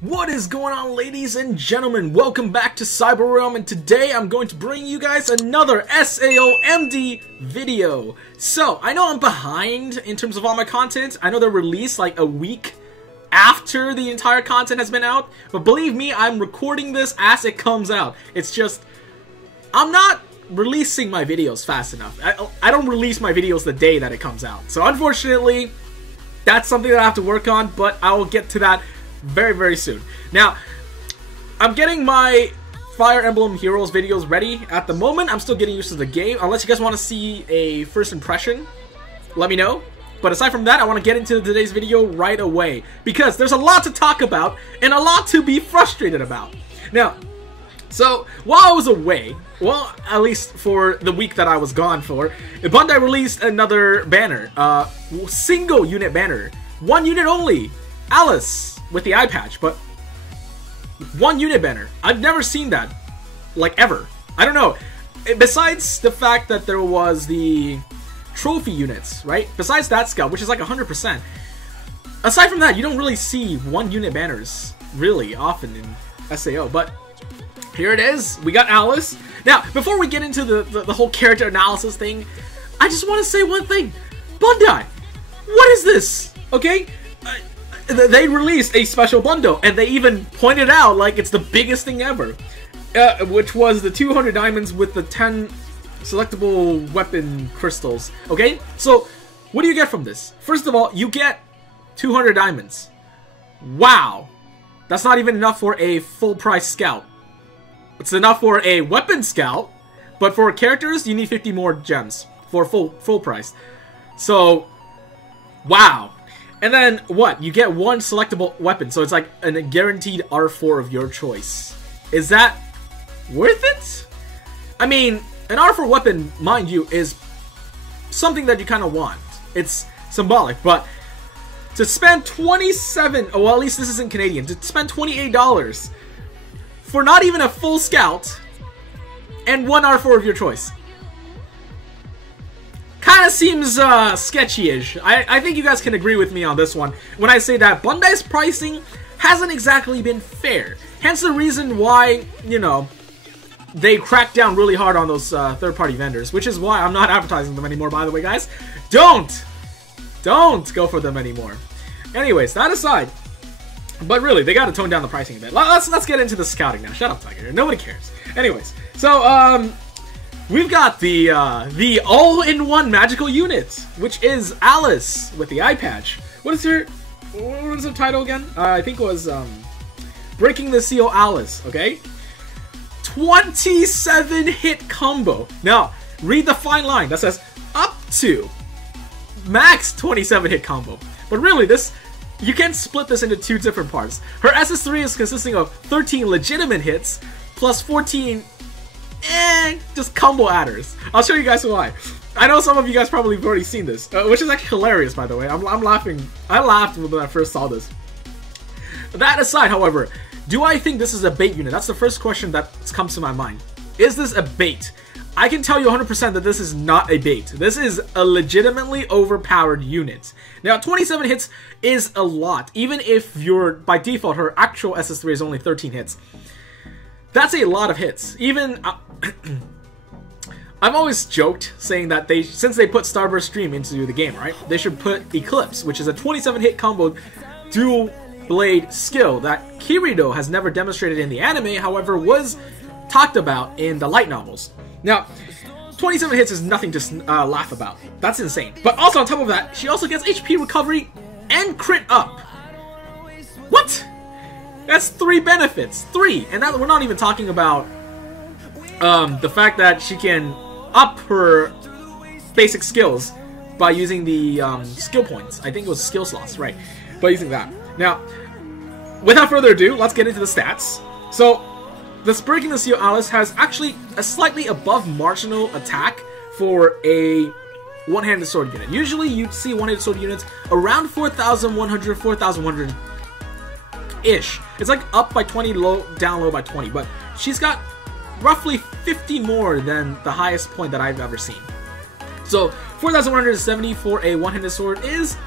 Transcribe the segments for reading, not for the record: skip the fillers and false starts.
What is going on, ladies and gentlemen? Welcome back to Cyber Realm, and today I'm going to bring you guys another SAO MD video. So, I know I'm behind in terms of all my content. I know they're released like a week after the entire content has been out, but believe me, I'm recording this as it comes out. It's just, I'm not releasing my videos fast enough. I don't release my videos the day that it comes out. So unfortunately, that's something that I have to work on, but I will get to that very soon. Now, I'm getting my Fire Emblem Heroes videos ready. At the moment, I'm still getting used to the game. Unless you guys want to see a first impression, let me know. But aside from that, I want to get into today's video right away, because there's a lot to talk about and a lot to be frustrated about. Now, so while I was away, well, at least for the week that I was gone for, Bandai released another banner, single unit banner, 1 unit only, Alice with the eye patch, but 1 unit banner. I've never seen that, like, ever. I don't know. Besides the fact that there was the trophy units, right? Besides that scout, which is like 100%. Aside from that, you don't really see 1 unit banners really often in SAO, but here it is. We got Alice. Now, before we get into the whole character analysis thing, I just want to say one thing. Bandai, what is this? Okay? They released a special bundle, and they even pointed out like it's the biggest thing ever, which was the 200 diamonds with the 10 selectable weapon crystals. Okay, so what do you get from this? First of all, you get 200 diamonds. Wow, that's not even enough for a full price scout. It's enough for a weapon scout, but for characters you need 50 more gems for full price. So, wow. And then, what? You get 1 selectable weapon, so it's like a guaranteed R4 of your choice. Is that worth it? I mean, an R4 weapon, mind you, is something that you kind of want. It's symbolic, but to spend 27, well, at least this isn't Canadian, to spend $28 for not even a full scout and 1 R4 of your choice. Kind of seems sketchy-ish. I think you guys can agree with me on this one when I say that Bandai's pricing hasn't exactly been fair. Hence the reason why, you know, they cracked down really hard on those third-party vendors, which is why I'm not advertising them anymore, by the way, guys. Don't go for them anymore. Anyways, that aside, but really, they gotta tone down the pricing a bit. Let's get into the scouting now. Shut up, Tiger. Nobody cares. Anyways, so, we've got the all-in-one magical unit, which is Alice with the eye patch. What is her title again? I think it was Breaking the Seal Alice, okay? 27 hit combo. Now, read the fine line that says up to max 27 hit combo. But really, you can split this into 2 different parts. Her SS3 is consisting of 13 legitimate hits plus 14 just combo adders. I'll show you guys why. I know some of you guys probably have already seen this, which is actually hilarious, by the way. I'm laughing. I laughed when I first saw this. That aside, however, do I think this is a bait unit? That's the first question that comes to my mind. Is this a bait? I can tell you 100% that this is not a bait. This is a legitimately overpowered unit. Now, 27 hits is a lot, even if by default, her actual SS3 is only 13 hits. That's a lot of hits. Even I've always joked saying that since they put Starburst Stream into the game, right? They should put Eclipse, which is a 27 hit combo dual blade skill that Kirito has never demonstrated in the anime, however was talked about in the light novels. Now, 27 hits is nothing to laugh about. That's insane. But also on top of that, she also gets HP recovery and crit up. What? That's 3 benefits. 3! And that, we're not even talking about the fact that she can up her basic skills by using the skill points. I think it was skill slots, right? By using that. Now, without further ado, let's get into the stats. So, this Breaking the Seal Alice has actually a slightly above marginal attack for a one-handed sword unit. Usually, you'd see one-handed sword units around 4,100, 4,100 ish. It's like up by 20, down low by 20, but she's got roughly 50 more than the highest point that I've ever seen. So 4,170 for a one-handed sword is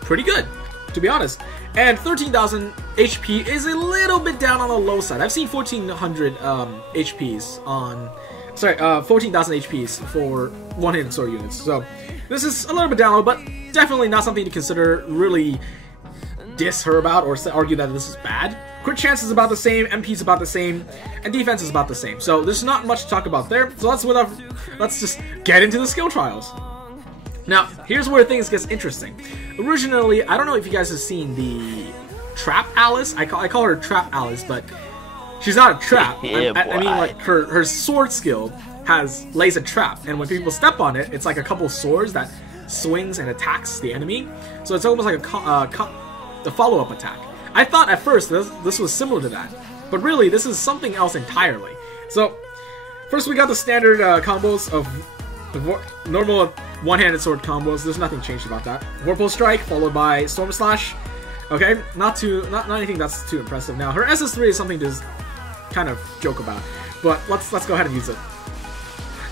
pretty good. to be honest. And 13,000 HP is a little bit down on the low side. I've seen 1,400 HPs on... Sorry, 14,000 HPs for one-handed sword units. So this is a little bit down, but definitely not something to consider really diss her about or argue that this is bad. Crit chance is about the same, MP is about the same, and defense is about the same. So there's not much to talk about there. So let's just get into the skill trials. Now, here's where things get interesting. Originally, I don't know if you guys have seen the Trap Alice. I call her Trap Alice, but she's not a trap. Yeah, I mean, like, her sword skill lays a trap, and when people step on it, it's like a couple swords that swings and attacks the enemy. So it's almost like a follow-up attack. I thought at first this was similar to that, but really this is something else entirely. So first we got the standard combos of the normal one-handed sword combos. There's nothing changed about that. Whirlpool Strike followed by Storm Slash. Okay, not anything that's too impressive. Now her SS3 is something to kind of joke about, but let's go ahead and use it.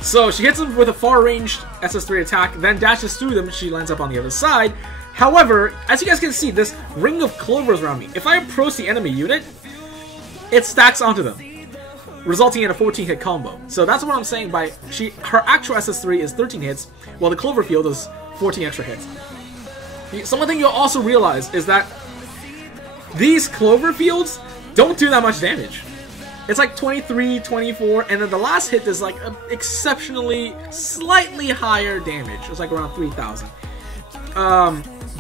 So she hits him with a far-ranged SS3 attack, then dashes through them. She lands up on the other side. However, as you guys can see, this ring of clovers around me, if I approach the enemy unit, it stacks onto them, resulting in a 14-hit combo. So that's what I'm saying by her actual SS3 is 13 hits, while the clover field is 14 extra hits. Something you'll also realize is that these clover fields don't do that much damage. It's like 23, 24, and then the last hit is like exceptionally, slightly higher damage. It's like around 3,000.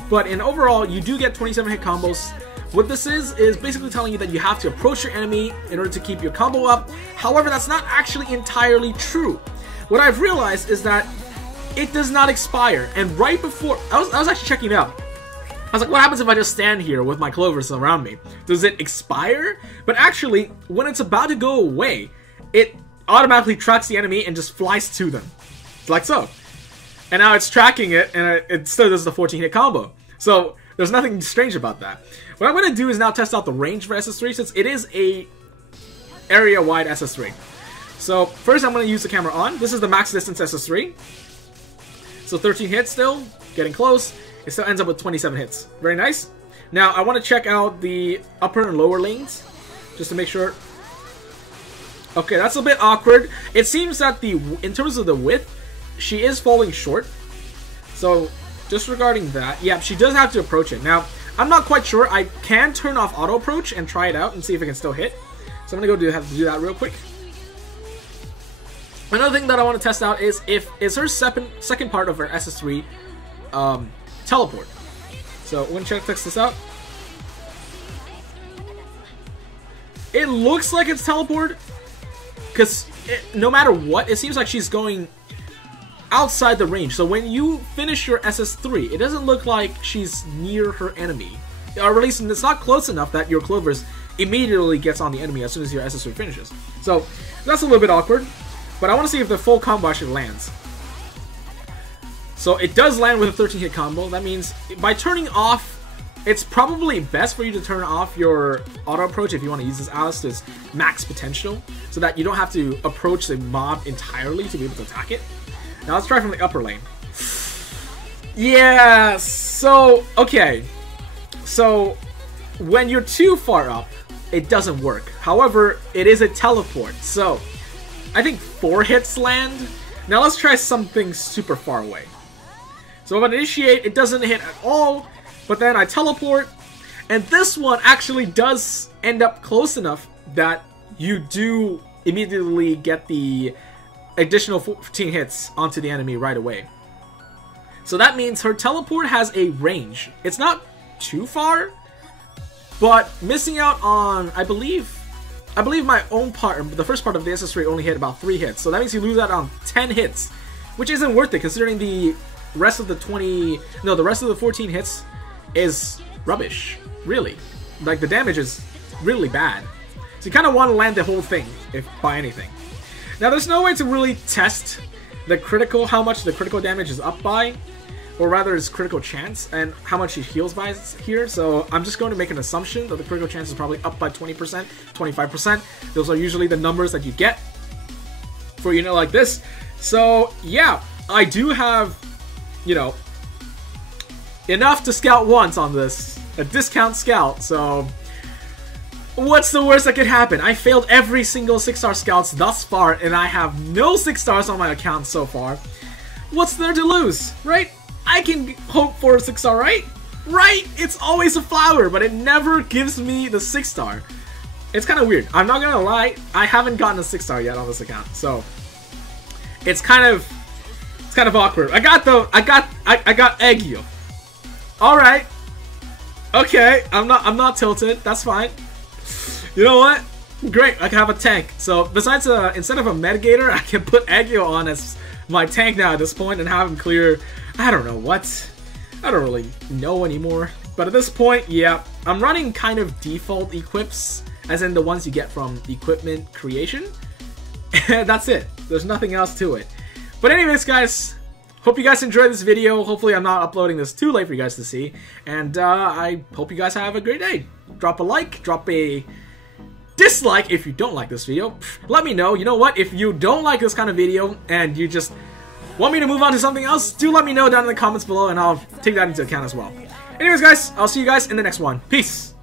But in overall, you do get 27 hit combos. What this is basically telling you that you have to approach your enemy in order to keep your combo up. However, that's not actually entirely true. What I've realized is that it does not expire. And right before, I was actually checking it out. I was like, what happens if I just stand here with my clovers around me? Does it expire? But actually, when it's about to go away, it automatically tracks the enemy and just flies to them. Like so. And now it's tracking it, and it still does the 14-hit combo. So there's nothing strange about that. What I'm going to do is now test out the range for SS3, since it is a area-wide SS3. So first I'm going to use the camera on. This is the max distance SS3. So 13 hits still, getting close. It still ends up with 27 hits. Very nice. Now I want to check out the upper and lower lanes, just to make sure. Okay, that's a bit awkward. It seems that in terms of the width, she is falling short. So disregarding that, yeah, she does have to approach it. Now, I'm not quite sure. I can turn off auto approach and try it out and see if it can still hit. So I'm gonna have to do that real quick. Another thing that I want to test out is her second part of her SS3 teleport. So I'm gonna test this out. It looks like it's teleport, because no matter what, it seems like she's going outside the range. So when you finish your SS3, it doesn't look like she's near her enemy. Or at least it's not close enough that your clovers immediately gets on the enemy as soon as your SS3 finishes. So that's a little bit awkward, but I want to see if the full combo actually lands. So it does land with a 13-hit combo. That means by turning off, it's probably best for you to turn off your auto approach if you want to use this Alice to its max potential, so that you don't have to approach the mob entirely to be able to attack it. Now let's try from the upper lane. Yeah, so, okay. So, when you're too far up, it doesn't work. However, it is a teleport, so I think 4 hits land. Now let's try something super far away. So if I initiate, it doesn't hit at all, but then I teleport, and this one actually does end up close enough that you do immediately get the additional 14 hits onto the enemy right away. So that means her teleport has a range. It's not too far, but missing out on, I believe my own part, the first part of the SS3 only hit about 3 hits. So that means you lose out on 10 hits, which isn't worth it considering the rest of the 14 hits is rubbish, really. Like, the damage is really bad. So you kind of want to land the whole thing, if by anything. Now, there's no way to really test how much the critical damage is up by, or rather its critical chance, and how much it heals by here. So I'm just going to make an assumption that the critical chance is probably up by 20%, 25%. Those are usually the numbers that you get for a unit like this. So yeah, I do have, you know, enough to scout once on this a discount scout, so what's the worst that could happen? I failed every single 6-star scouts thus far, and I have no 6 stars on my account so far. What's there to lose, right? I can hope for a 6-star, right? Right? It's always a flower, but it never gives me the 6-star. It's kind of weird. I'm not gonna lie, I haven't gotten a 6-star yet on this account, so it's kind of awkward. I got Eggio. All right. Okay, I'm not tilted. That's fine. You know what? Great, I can have a tank. So besides, instead of a Medigator, I can put Eggio on as my tank now at this point and have him clear. I don't know what. I don't really know anymore. But at this point, yeah, I'm running kind of default equips, as in the ones you get from equipment creation. And that's it. There's nothing else to it. But anyways, guys, hope you guys enjoyed this video. Hopefully I'm not uploading this too late for you guys to see. And I hope you guys have a great day. Drop a like, drop a dislike if you don't like this video. Let me know. You know what? If you don't like this kind of video and you just want me to move on to something else, do let me know down in the comments below and I'll take that into account as well. Anyways, guys, I'll see you guys in the next one. Peace!